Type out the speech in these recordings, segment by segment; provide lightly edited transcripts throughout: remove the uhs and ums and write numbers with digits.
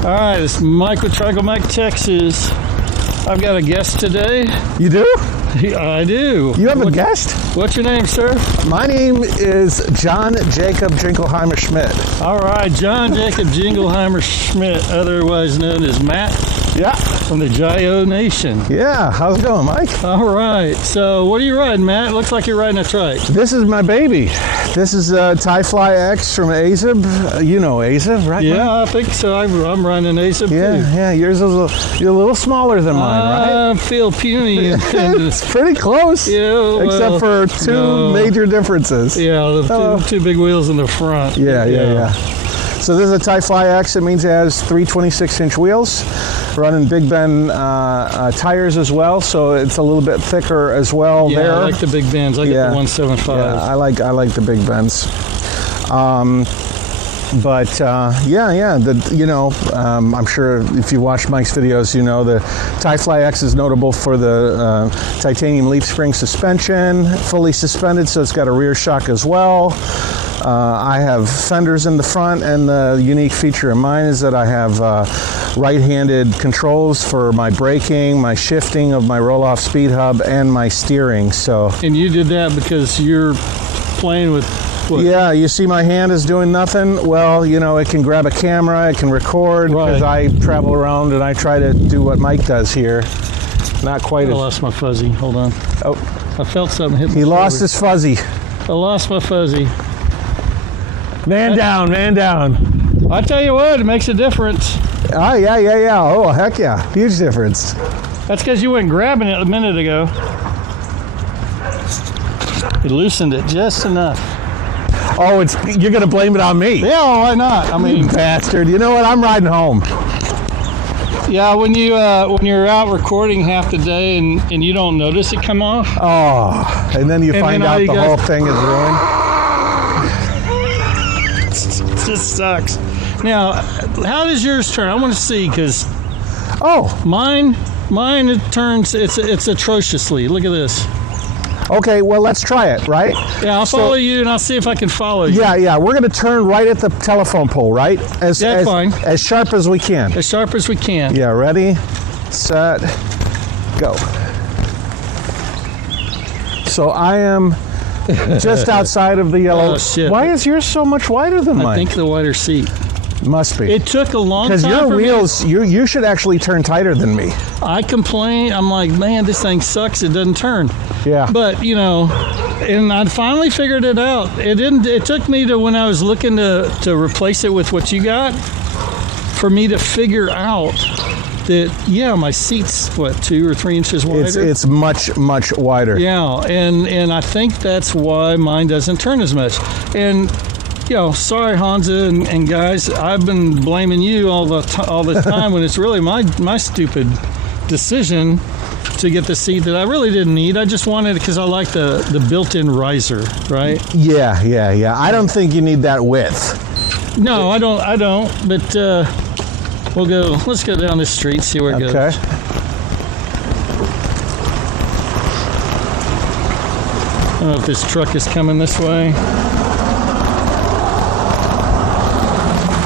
All right, it's Mike with Trike, Texas. I've got a guest today. You do? I do. You have a guest? What's your name, sir? My name is John Jacob Jingleheimer Schmidt. All right, John Jacob Jingleheimer Schmidt, otherwise known as Matt. Yeah. From the JaYoe Nation. Yeah, how's it going, Mike? All right, so what are you riding, Matt? Looks like you're riding a Trike. This is my baby. This is a Tie-Fly X from AZIB. You know AZIB, right? Yeah, Mike? I think so. I'm riding an AZIB too. Yeah, yours is you're a little smaller than mine, right? I feel puny. It's pretty close. Yeah, except for two major differences. Yeah, the two big wheels in the front. Yeah. So this is a Tie-Fly X. It means it has 3 26-inch wheels, running Big Ben tires as well, so it's a little bit thicker as well. Yeah, there. I like the Big Bens. I get the 175. Yeah, I like the Big Bens. I'm sure if you watch Mike's videos, you know the Tie-Fly X is notable for the titanium leaf spring suspension, fully suspended, so it's got a rear shock as well. I have fenders in the front, and the unique feature of mine is that I have right-handed controls for my braking, my shifting of my Rohloff speed hub, and my steering. So. And you did that because you're playing with what? Yeah, you see my hand is doing nothing. Well, you know, it can grab a camera, it can record, because I travel around and I try to do what Mike does here. Not quite I lost my fuzzy. Hold on. Oh. I felt something hit me. He lost his fuzzy. I lost my fuzzy. Man down. I tell you what, it makes a difference. Oh, yeah. Oh, heck yeah. Huge difference. That's because you weren't grabbing it a minute ago. You loosened it just enough. Oh, you're going to blame it on me. Yeah, well, why not? I mean, you bastard. You know what? I'm riding home. Yeah, when you're out recording half the day and you don't notice it come off. Oh, and then you find out the whole thing is ruined. It just sucks. Now, how does yours turn? I want to see, because mine it turns. It's atrociously. Look at this. Okay, well, let's try it, right? Yeah, I'll follow you, and I'll see if I can follow you. Yeah. We're going to turn right at the telephone pole, right? Fine. As sharp as we can. As sharp as we can. Yeah, ready, set, go. So I am just outside of the yellow. Oh, shit. Why is yours so much wider than mine? I think the wider seat. Must be. It took a long time. Because your wheels, you should actually turn tighter than me. I complain. I'm like, man, this thing sucks. It doesn't turn. Yeah. But, you know, and I finally figured it out. It took me to when I was looking to replace it with what you got, for me to figure out that, yeah, my seat's, 2 or 3 inches wider? It's much, much wider. Yeah, and I think that's why mine doesn't turn as much. And, you know, sorry, Honza and guys, I've been blaming you all the time when it's really my stupid decision to get the seat that I really didn't need. I just wanted it because I like the built-in riser, right? Yeah. I don't think you need that width. No, I don't. But let's go down this street, see where it goes. Okay. I don't know if this truck is coming this way.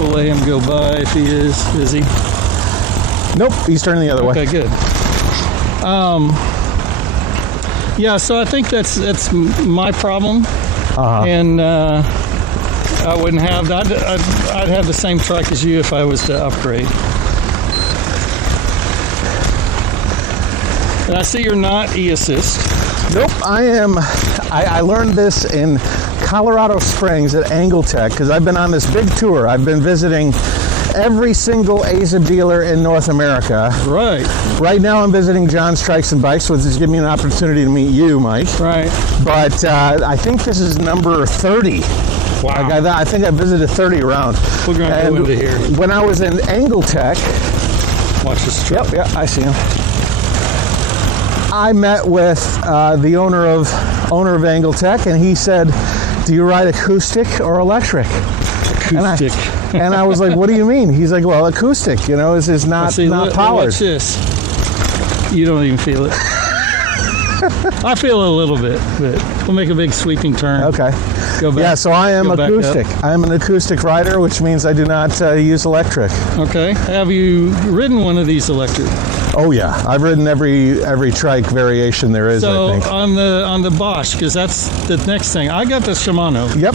We'll let him go by if he is. Is he? Nope, he's turning the other way. Okay, good. Yeah, so I think that's my problem, and I wouldn't have. I'd have the same truck as you if I was to upgrade. And I see you're not e-assist. Nope, I am. I learned this in Colorado Springs at Angletech, because I've been on this big tour. I've been visiting every single AZIB dealer in North America. Right. Right now I'm visiting John's Trikes and Bikes, which is giving me an opportunity to meet you, Mike. Right. But I think this is number 30. Wow. I think I visited 30 around. We're going to go into here. When I was in Angletech... Watch this truck. Yep, I see him. I met with the owner of Angletech, and he said, do you ride acoustic or electric? Acoustic. And I was like, what do you mean? He's like, well, acoustic, is not powered. Watch this. You don't even feel it. I feel it a little bit, but we'll make a big sweeping turn. Okay. Go back. Yeah, so I am Go back up. acoustic. I am an acoustic rider, which means I do not use electric. Okay. Have you ridden one of these electric? Oh yeah, I've ridden every trike variation there is. So I think. on the Bosch, because that's the next thing. I got the Shimano. Yep.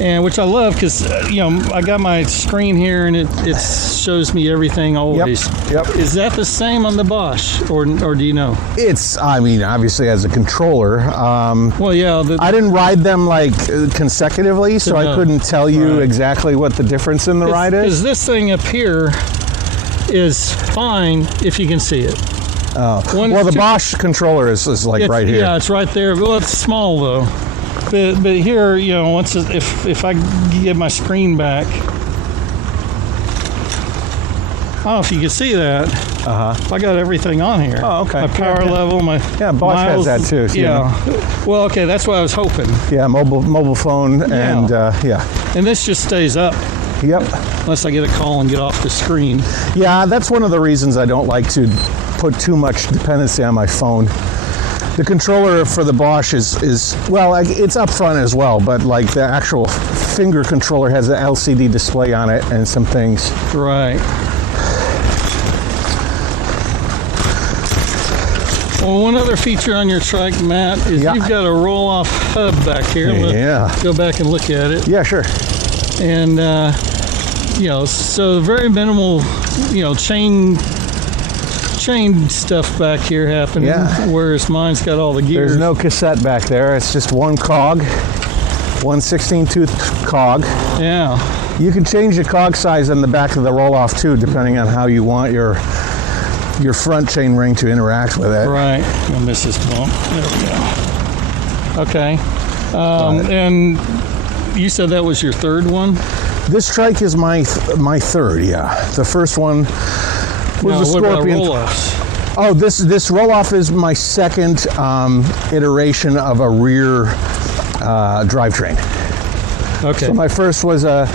And which I love because I got my screen here and it shows me everything always. Yep. Is that the same on the Bosch or do you know? It's, I mean, obviously as a controller. Well, yeah. I didn't ride them like consecutively, so I couldn't tell you exactly what the difference in the ride is. Because this thing up here is fine if you can see it. Well, the Bosch controller is like right here. Yeah, it's right there. Well, it's small though. But here, once if I get my screen back, I don't know if you can see that. I got everything on here. Oh, okay. My power level, my Bosch miles, has that too. So yeah. Well, okay, that's what I was hoping. Yeah, mobile phone and And this just stays up. Yep. Unless I get a call and get off the screen. Yeah, that's one of the reasons I don't like to put too much dependency on my phone. The controller for the Bosch is well, it's up front as well, but like the actual finger controller has an LCD display on it and some things. Right. Well, one other feature on your Trike, Matt, is you've got a roll-off hub back here. Yeah. Go back and look at it. Yeah, sure. And so very minimal, chain stuff back here happening. Yeah. Whereas mine's got all the gears. There's no cassette back there. It's just one cog, 1/16 cog. Yeah. You can change the cog size on the back of the Rohloff too, depending on how you want your front chain ring to interact with it. Right. I'll miss this bump. There we go. Okay. And you said that was your third one? This Trike is my third. Yeah. The first one was a Scorpion. What about Rohloffs? Oh, this Rohloff is my second iteration of a rear drivetrain. Okay. So my first was a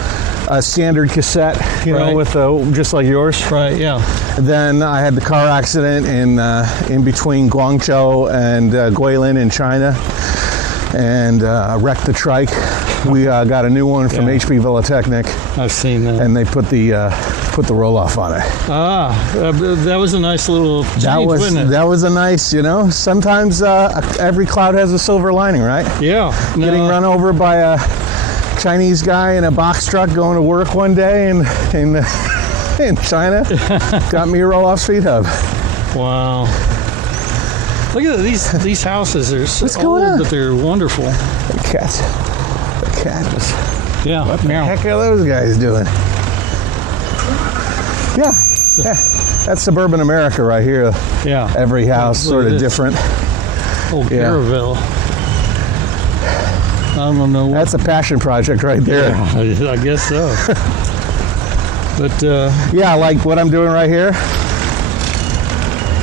standard cassette, with just like yours. Right. Yeah. Then I had the car accident in between Guangzhou and Guilin in China, and wrecked the Trike. We got a new one from HP Velotechnik. I've seen that. And they put the Rohloff on it. That was a nice little change, wasn't it? That was a nice, sometimes every cloud has a silver lining, right? Yeah. Getting run over by a Chinese guy in a box truck going to work one day in China got me a Rohloff speed hub. Wow. Look at these houses. They're so going on? but they're wonderful. The cat just... Yeah. What the heck are those guys doing? Yeah. That's suburban America right here. Yeah. Every house Look sort at of this. different. Old Caravelle. I don't know. That's a passion project right there. Yeah, I guess so. But yeah, like what I'm doing right here.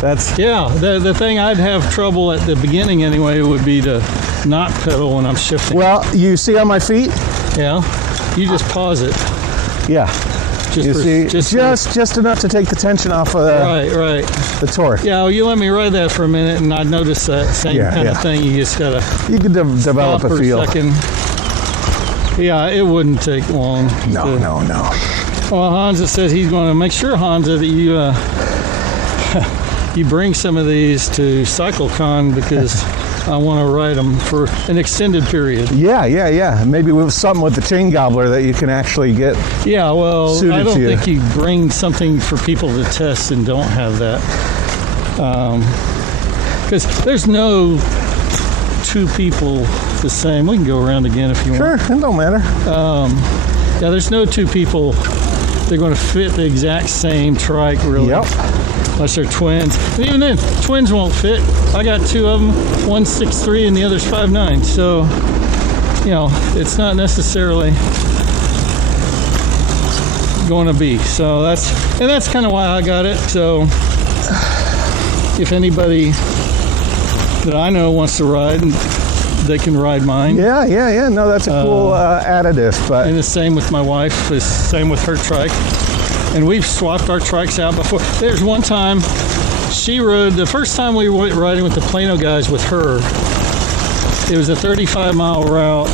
That's the thing I'd have trouble at the beginning anyway would be to not pedal when I'm shifting. Well, you see on my feet? Yeah. You just pause it. Yeah. Just enough to take the tension off of the torque. Yeah, well, you let me ride that for a minute, and I noticed that same kind of thing. You just gotta can develop a feel. Second. Yeah, it wouldn't take long. No. Well, Hansa says he's going to make sure, Hansa, that you you bring some of these to CycleCon because I want to ride them for an extended period. Yeah. Maybe with something with the chain gobbler that you can actually get. Yeah, well, I don't you. think you bring something for people to test and don't have that. Because there's no two people the same. We can go around again if you want. Sure, it don't matter. Yeah, there's no two people. They're going to fit the exact same Trike, really. Yep. Unless they're twins. And even then, twins won't fit. I got two of them. One's 6'3" and the other's 5'9". So, it's not necessarily going to be. So that's kind of why I got it. So, if anybody that I know wants to ride, they can ride mine. Yeah. No, that's a cool additive. But and the same with my wife. The same with her Trike. And we've swapped our Trikes out before. There's one time she rode, the first time we went riding with the Plano guys with her, it was a 35-mile route.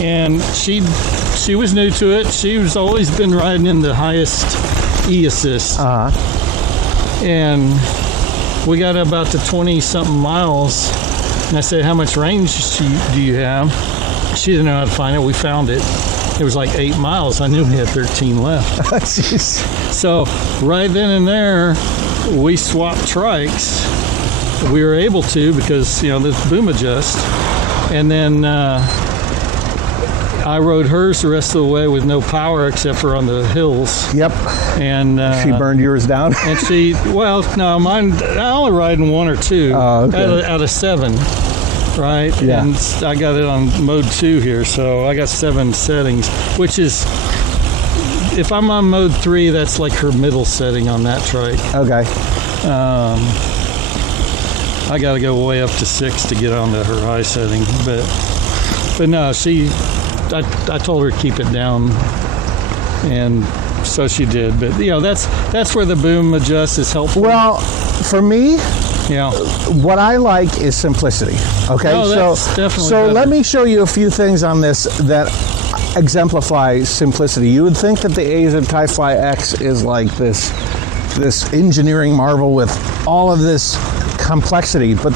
And she was new to it. She was always been riding in the highest E assist. And we got about to 20 something miles, and I said, how much range do you have? She didn't know how to find it. We found it. It was like 8 miles. I knew we had 13 left. Jeez. So right then and there, we swapped Trikes. We were able to because, you know, the boom adjust. And then I rode hers the rest of the way with no power except for on the hills. Yep. And she burned yours down? And no, mine, I only ride in 1 or 2 out of 7. Right? Yeah. And I got it on mode 2 here, so I got 7 settings, which is, if I'm on mode 3, that's like her middle setting on that trike. Okay. I got to go way up to 6 to get onto her high setting, but no, I told her to keep it down, and so she did. But you know, that's where the boom adjust is helpful. Well, for me, what I like is simplicity. Okay, so let me show you a few things on this that exemplify simplicity. You would think that the Aza Tyfly X is like this engineering marvel with all of this complexity, but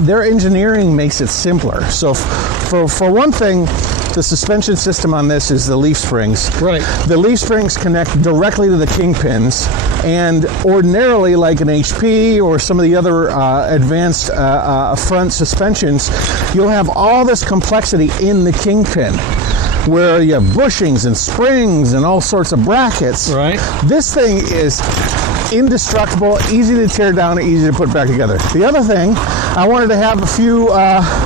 their engineering makes it simpler. So for one thing, the suspension system on this is the leaf springs. Right. The leaf springs connect directly to the kingpins, and ordinarily, like an HP or some of the other advanced front suspensions, you'll have all this complexity in the kingpin, where you have bushings and springs and all sorts of brackets. Right. This thing is indestructible, easy to tear down, easy to put back together. The other thing, I wanted to have a few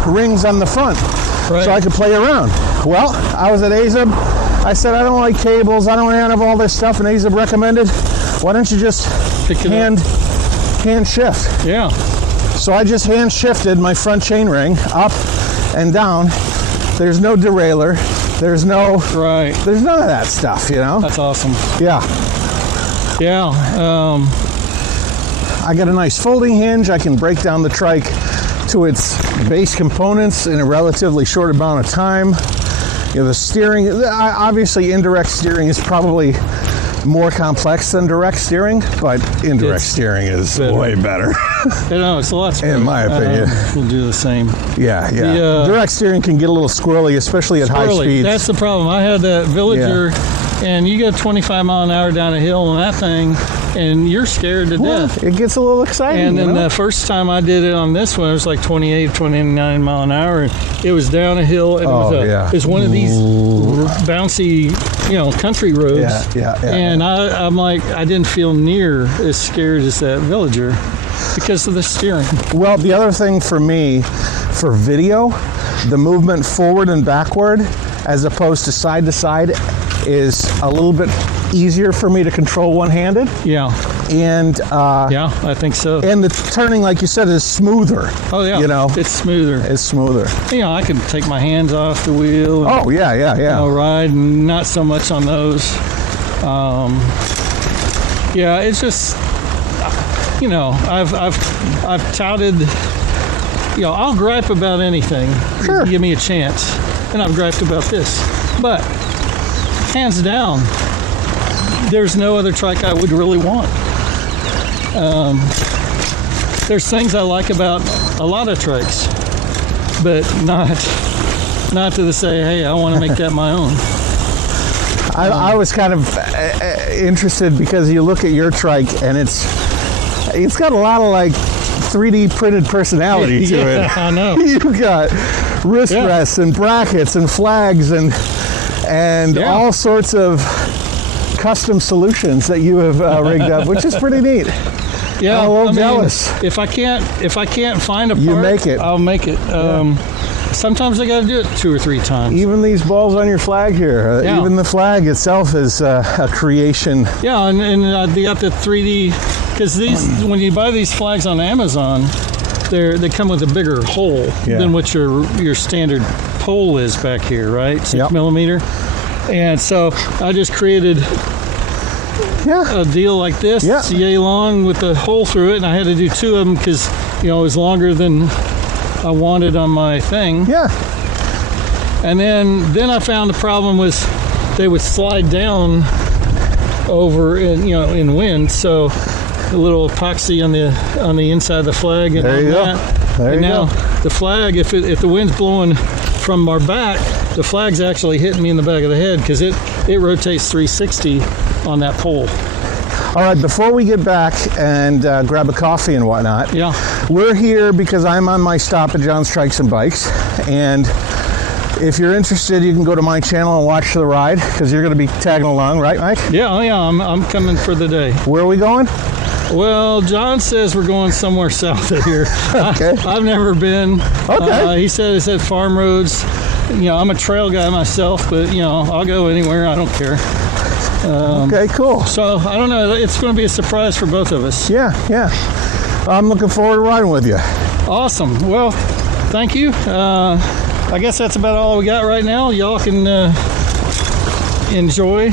rings on the front, so I could play around. Well, I was at Aza. I said, I don't like cables. I don't want to have all this stuff. And Aza recommended, why don't you just hand shift? Yeah. So I just hand shifted my front chain ring up and down. There's no derailleur. There's none of that stuff, you know? That's awesome. Yeah. Yeah. I got a nice folding hinge. I can break down the trike to its base components in a relatively short amount of time. You know, the steering, obviously indirect steering is probably more complex than direct steering, but indirect steering is way better. It's a lot smoother. In my opinion. We'll do the same. Yeah. Direct steering can get a little squirrely, especially at high speeds. That's the problem. I had that Villager, and you go 25 mile an hour down a hill on that thing, and you're scared to death. It gets a little exciting. And then the first time I did it on this one, it was like 28, 29 mile an hour, and it was down a hill, and it was one of these bouncy, country roads. And I'm like, I didn't feel near as scared as that Villager because of the steering. Well, the other thing for me, for video, the movement forward and backward as opposed to side, is a little bit easier for me to control one-handed. Yeah. And I think so. And the turning, like you said, is smoother. Oh yeah. It's smoother. I can take my hands off the wheel. And, ride, and not so much on those. It's just, I've touted. I'll gripe about anything. Sure. Give me a chance, and I've griped about this, but hands down, there's no other trike I would really want. There's things I like about a lot of trikes, but not to say, hey, I want to make that my own. I was kind of interested because you look at your trike and it's got a lot of like 3D printed personality to it. I know. You've got wrist rests and brackets and flags and all sorts of custom solutions that you have rigged up, which is pretty neat. Yeah, I'm a little jealous. If I can't find a part, you make it. I'll make it. Sometimes I got to do it 2 or 3 times. Even these balls on your flag here, even the flag itself is a creation. Yeah, and they got the 3D, because these, when you buy these flags on Amazon, they come with a bigger hole than what your standard pole is back here, right? 6 millimeter. And so I just created a deal like this, yay long with a hole through it, and I had to do 2 of them because it was longer than I wanted on my thing. Yeah. And then I found the problem was they would slide down over in wind. So a little epoxy on the inside of the flag. And there you go. There and you now go. the flag, if the wind's blowing from our back, the flag's actually hitting me in the back of the head because it rotates 360 on that pole. All right, before we get back and grab a coffee and whatnot, Yeah. we're here because I'm on my stop at John's Trikes and Bikes, and if you're interested, you can go to my channel and watch the ride because you're going to be tagging along, right, Mike? Yeah, I'm coming for the day. Where are we going? Well, John says we're going somewhere south of here. Okay. I've never been. Okay. He said it's at farm roads. I'm a trail guy myself, but I'll go anywhere. I don't care. Okay, cool. So I don't know. It's going to be a surprise for both of us. Yeah. I'm looking forward to riding with you. Awesome. Well, thank you. I guess that's about all we got right now. Y'all can enjoy,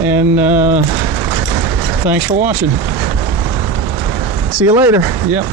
and thanks for watching. See you later. Yep.